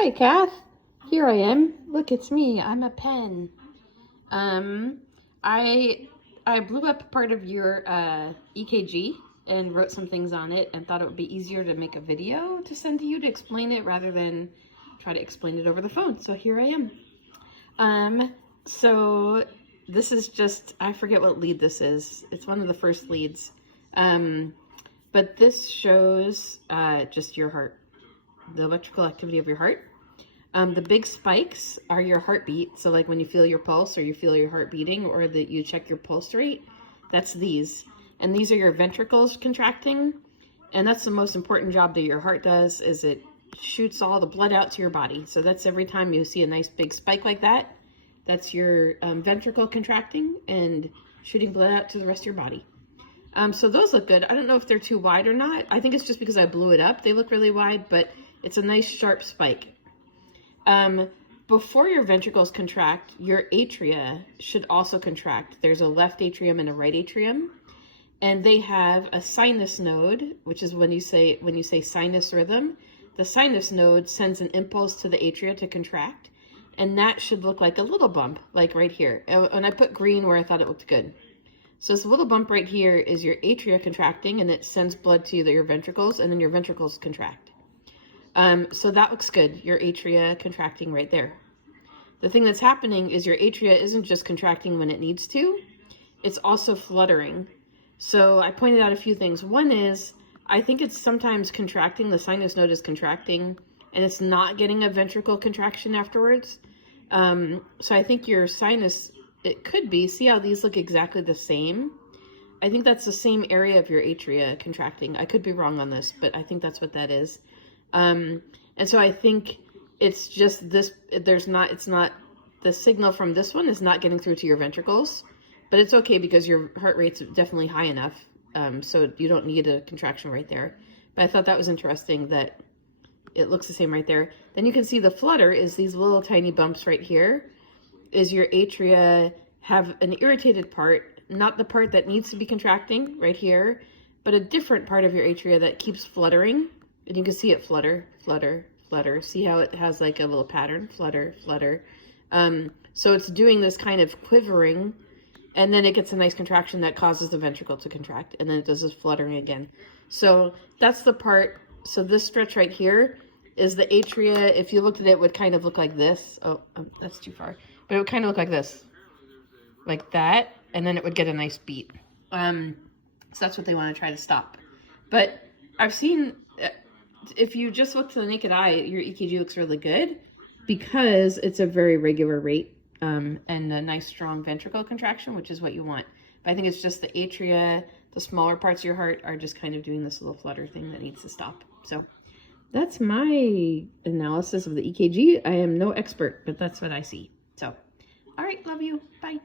Hi, Kath. Here I am. Look, it's me. I'm a pen. I blew up part of your EKG and wrote some things on it and thought it would be easier to make a video to send to you to explain it rather than try to explain it over the phone. So here I am. So this is just, I forget what lead this is. It's one of the first leads. But this shows just your heart, the electrical activity of your heart. The big spikes are your heartbeat. So like when you feel your pulse or you feel your heart beating or that you check your pulse rate, that's these. And these are your ventricles contracting. And that's the most important job that your heart does, is it shoots all the blood out to your body. So that's every time you see a nice big spike like that, that's your ventricle contracting and shooting blood out to the rest of your body. So those look good. I don't know if they're too wide or not. I think it's just because I blew it up. They look really wide, but it's a nice sharp spike. Before your ventricles contract, your atria should also contract. There's a left atrium and a right atrium, and they have a sinus node, which is when you say sinus rhythm, the sinus node sends an impulse to the atria to contract, and that should look like a little bump, like right here. And I put green where I thought it looked good. So this little bump right here is your atria contracting, and it sends blood to your ventricles, and then your ventricles contract. So that looks good, your atria contracting right there. The thing that's happening is your atria isn't just contracting when it needs to, it's also fluttering. So I pointed out a few things. One is, I think it's sometimes contracting, the sinus node is contracting, and it's not getting a ventricle contraction afterwards. So I think your sinus, it could be, see how these look exactly the same? I think that's the same area of your atria contracting. I could be wrong on this, but I think that's what that is. And so I think it's just this, the signal from this one is not getting through to your ventricles, but it's okay because your heart rate's definitely high enough. So you don't need a contraction right there. But I thought that was interesting that it looks the same right there. Then you can see the flutter is these little tiny bumps right here. Is your atria have an irritated part, not the part that needs to be contracting right here, but a different part of your atria that keeps fluttering. And you can see it flutter, flutter, flutter. See how it has like a little pattern, flutter, flutter. So it's doing this kind of quivering, and then it gets a nice contraction that causes the ventricle to contract, and then it does this fluttering again. So that's the part. So this stretch right here is the atria. If you looked at it, it would kind of look like this. Oh, that's too far. But it would kind of look like this, like that, and then it would get a nice beat. So that's what they want to try to stop. But I've seen, if you just look to the naked eye, your EKG looks really good because it's a very regular rate and a nice strong ventricle contraction, which is what you want. But I think it's just the atria, the smaller parts of your heart are just kind of doing this little flutter thing that needs to stop. So that's my analysis of the EKG. I am no expert, but that's what I see. So, all right, love you. Bye.